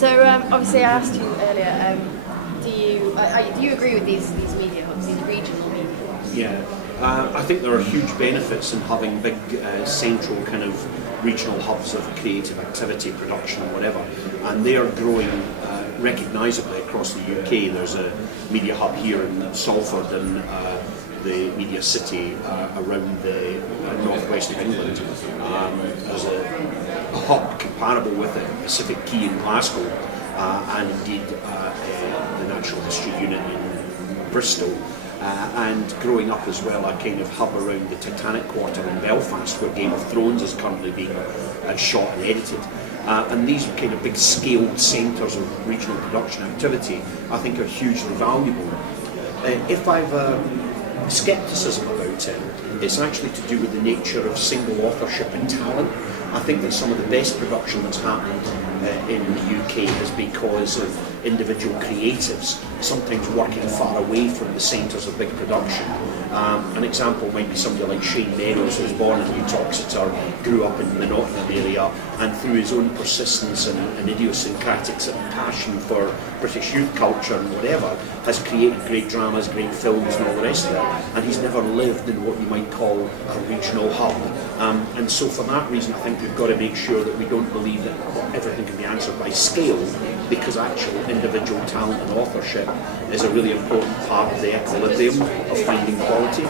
So obviously I asked you earlier, do you agree with these media hubs, these regional media hubs? Yeah, I think there are huge benefits in having big central kind of regional hubs of creative activity, production and whatever, and they are growing recognisably across the UK. There's a media hub here in Salford and the media city around the northwest of England. There's a hub comparable with the Pacific Quay in Glasgow, and indeed the Natural History Unit in Bristol. And growing up as well, a kind of hub around the Titanic Quarter in Belfast, where Game of Thrones is currently being shot and edited. And these kind of big scaled centres of regional production activity, I think, are hugely valuable. If I've scepticism about it, it's actually to do with the nature of single authorship and talent. I think that some of the best production that's happened in the UK is because of individual creatives, sometimes working far away from the centres of big production. An example might be somebody like Shane Meadows, who was born in Uttoxeter, grew up in the Nottingham area, and through his own persistence and idiosyncratic sort of passion for British youth culture and whatever, has created great dramas, great films and all the rest of it, and he's never lived in what you might call a regional hub. And so for that reason, I think we've got to make sure that we don't believe that everything can be answered by scale, because actual individual talent and authorship is a really important part of the equilibrium of finding quality.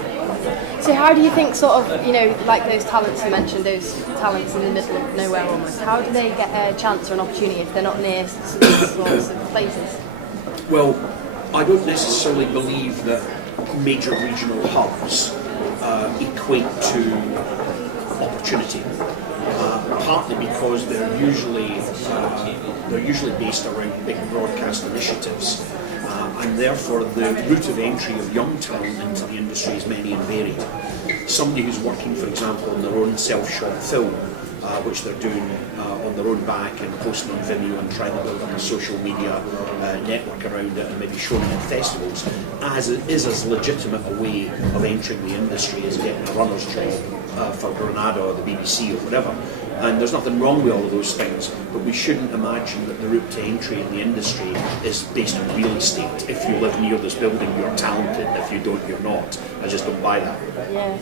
So how do you think sort of, like those talents you mentioned, those talents in the middle of nowhere almost, how do they get a chance or an opportunity if they're not near some of these sorts of places? Well, I don't necessarily believe that major regional hubs equate to opportunity. Partly because they're usually based around big broadcast initiatives, and therefore the route of entry of young talent into the industry is many and varied. Somebody who's working, for example, on their own self-shot film, which they're doing on their own back and posting on Vimeo and trying to build up a social media network around it and maybe showing it at festivals, is as legitimate a way of entering the industry as getting a runner's job for Granada or the BBC or whatever. And there's nothing wrong with all of those things, but we shouldn't imagine that the route to entry in the industry is based on real estate. If you live near this building, you're talented. If you don't, you're not. I just don't buy that. Yeah.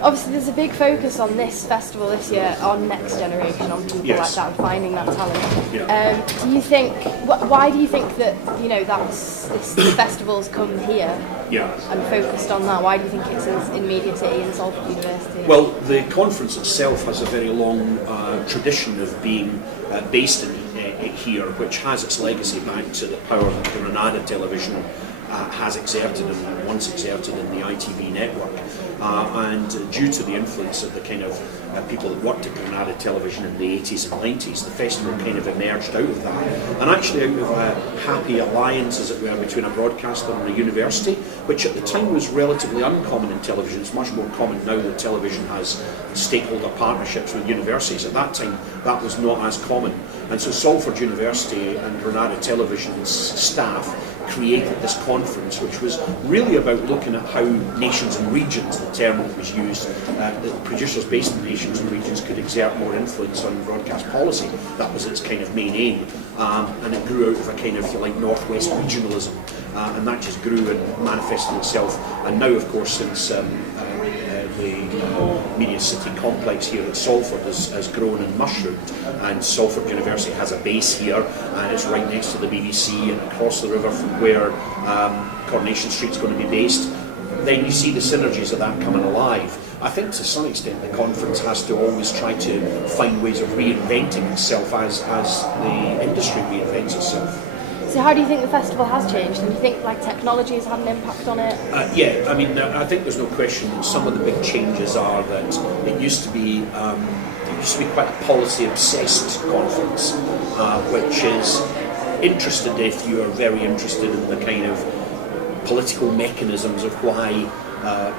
Obviously, there's a big focus on this festival this year on next generation, on people like that, and finding that talent. Yeah. Do you think? Why do you think that the festivals come here? Yeah. And focused on that? Why do you think it's in Media City and Salford University? Well, the conference itself has a very long tradition of being based in here, which has its legacy back to the power that Granada television has exerted and once exerted in the ITV network, and due to the influence of the kind of people that worked at Granada television in the 80s and 90s, the festival kind of emerged out of that, and actually out of a happy alliance, as it were, between a broadcaster and a university, which at the time was relatively uncommon in television. It's much more common now that television has stakeholder partnerships with universities. At that time, that was not as common, and so Salford University and Granada television's staff created this conference, which was really about looking at how nations and regions, the term that was used, that producers based in nations and regions could exert more influence on broadcast policy. That was its kind of main aim, and it grew out of a kind of, if you like, northwest regionalism, and that just grew and manifested itself. And now, of course, since the Media City complex here at Salford has grown and mushroomed, and Salford University has a base here, and it's right next to the BBC and across the river from where Coronation Street's going to be based, then you see the synergies of that coming alive. I think to some extent the conference has to always try to find ways of reinventing itself as the industry reinvents itself. So how do you think the festival has changed? And do you think like technology has had an impact on it? Yeah, I mean, I think there's no question that some of the big changes are that it used to be quite a policy-obsessed conference, which is interested if you are very interested in the kind of political mechanisms of why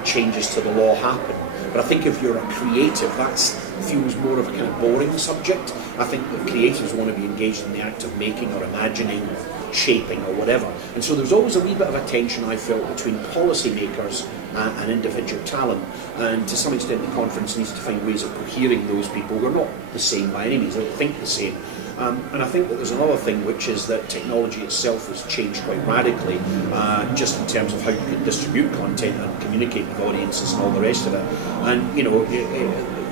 changes to the law happen. But I think if you're a creative, that feels more of a kind of boring subject. I think that creatives want to be engaged in the act of making or imagining, shaping or whatever. And so there's always a wee bit of a tension, I felt, between policymakers and individual talent. And to some extent the conference needs to find ways of cohering those people who are not the same by any means, they don't think the same. And I think that there's another thing, which is that technology itself has changed quite radically, just in terms of how you can distribute content and communicate with audiences and all the rest of it. And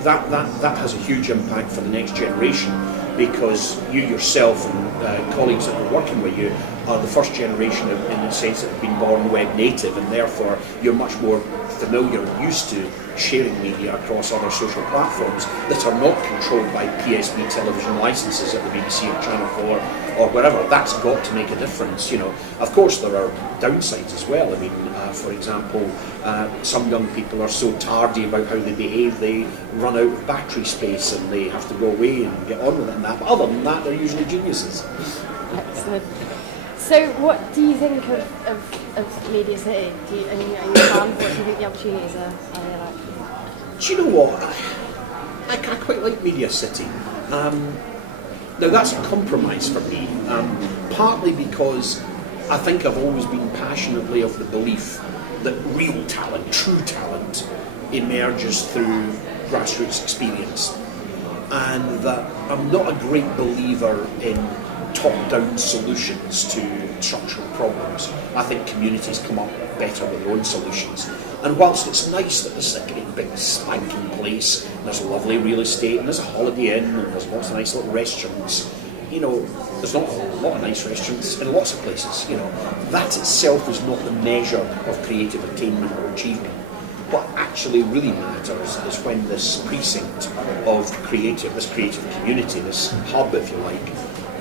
that has a huge impact for the next generation, because you yourself and colleagues that are working with you are the first generation in the sense that have been born web native, and therefore you're much more familiar and used to sharing media across other social platforms that are not controlled by PSB television licenses at the BBC or Channel 4 or wherever. That's got to make a difference. Of course there are downsides as well. I mean, for example, some young people are so tardy about how they behave, they run out of battery space and they have to go away and get on with it and that. But other than that, they're usually geniuses. Excellent. So what do you think of Media City? Are you a fan? What do you think the opportunities are like? Do you know what? I quite like Media City. Now that's a compromise for me, partly because I think I've always been passionately of the belief that real talent, true talent, emerges through grassroots experience, and that I'm not a great believer in top-down solutions to structural problems. I think communities come up better with their own solutions. And whilst it's nice that there's a great big spanking place, and there's lovely real estate, and there's a Holiday Inn, and there's lots of nice little restaurants, there's not a lot of nice restaurants in lots of places, that itself is not the measure of creative attainment or achievement. What actually really matters is when this precinct of this creative community, this hub, if you like,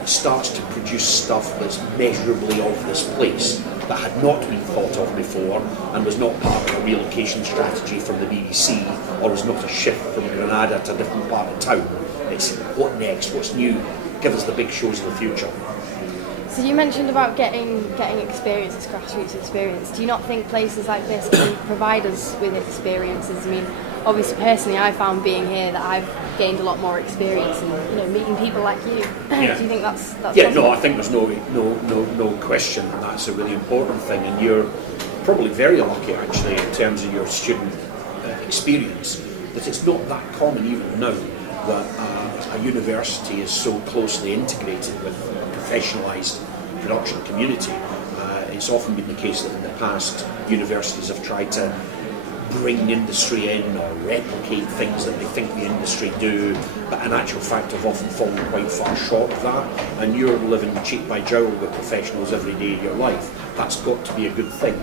starts to produce stuff that's measurably of this place, that had not been thought of before and was not part of a relocation strategy from the BBC, or was not a shift from Granada to a different part of town. It's what next, what's new, give us the big shows of the future. So you mentioned about getting experience, this grassroots experience. Do you not think places like this can provide us with experiences? I mean, obviously personally I found being here that I've gained a lot more experience in meeting people like you. Yeah. Do you think that's yeah, possible? no, I think there's no question that that's a really important thing, and you're probably very lucky actually in terms of your student experience, that it's not that common even now that a university is so closely integrated with a professionalised production community. It's often been the case that in the past universities have tried to bring industry in or replicate things that they think the industry do, but in actual fact have often fallen quite far short of that, and you're living cheek by jowl with professionals every day of your life. That's got to be a good thing.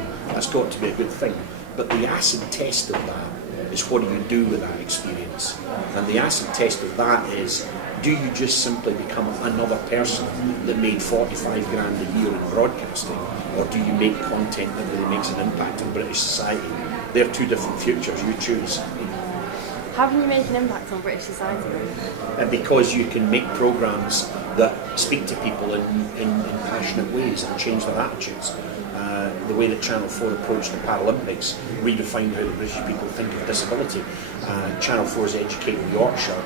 But the acid test of that is, what do you do with that experience? And the acid test of that is, do you just simply become another person that made 45 grand a year in broadcasting, or do you make content that really makes an impact on British society? They're two different futures, you choose. How can you make an impact on British society? And because you can make programmes that speak to people in passionate ways and change their attitudes. The way that Channel 4 approached the Paralympics redefined how the British people think of disability. Channel 4's Educating Yorkshire,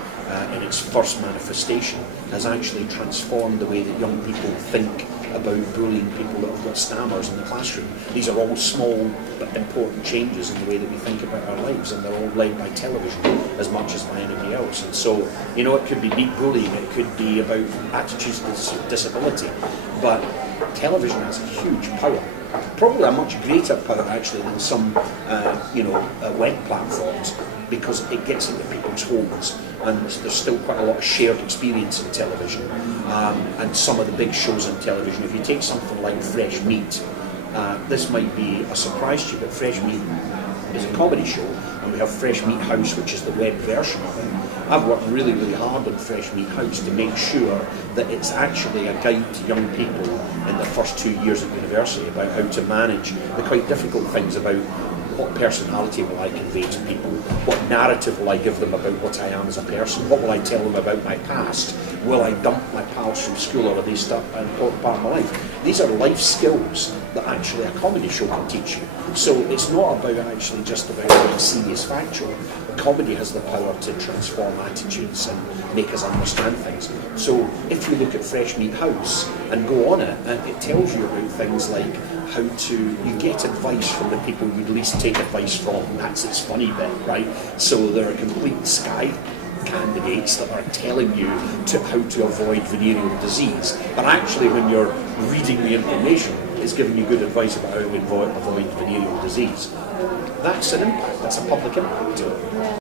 in its first manifestation, has actually transformed the way that young people think about bullying people that have got stammers in the classroom. These are all small but important changes in the way that we think about our lives, and they're all led by television as much as by anybody else. And so, it could be beat bullying, it could be about attitudes to disability, but television has a huge power. Probably a much greater power actually than some web platforms, because it gets into people's homes, and there's still quite a lot of shared experience in television, and some of the big shows on television. If you take something like Fresh Meat, this might be a surprise to you, but Fresh Meat is a comedy show, and we have Fresh Meat House, which is the web version of it. I've worked really, really hard on Fresh Meat House to make sure that it's actually a guide to young people in their first 2 years at university about how to manage the quite difficult things about what personality will I convey to people, what narrative will I give them about what I am as a person, what will I tell them about my past, will I dump my pals from school, or are they still an important part of my life? These are life skills that actually a comedy show can teach you. So it's not about actually just about being serious factual. Comedy has the power to transform attitudes and make us understand things. So if you look at Fresh Meat House and go on it, it tells you about things like how you get advice from the people you'd least take advice from. That's its funny bit, right? So they're a complete sky candidates that are telling you how to avoid venereal disease, but actually when you're reading the information, it's giving you good advice about how to avoid venereal disease. That's an impact, that's a public impact to it.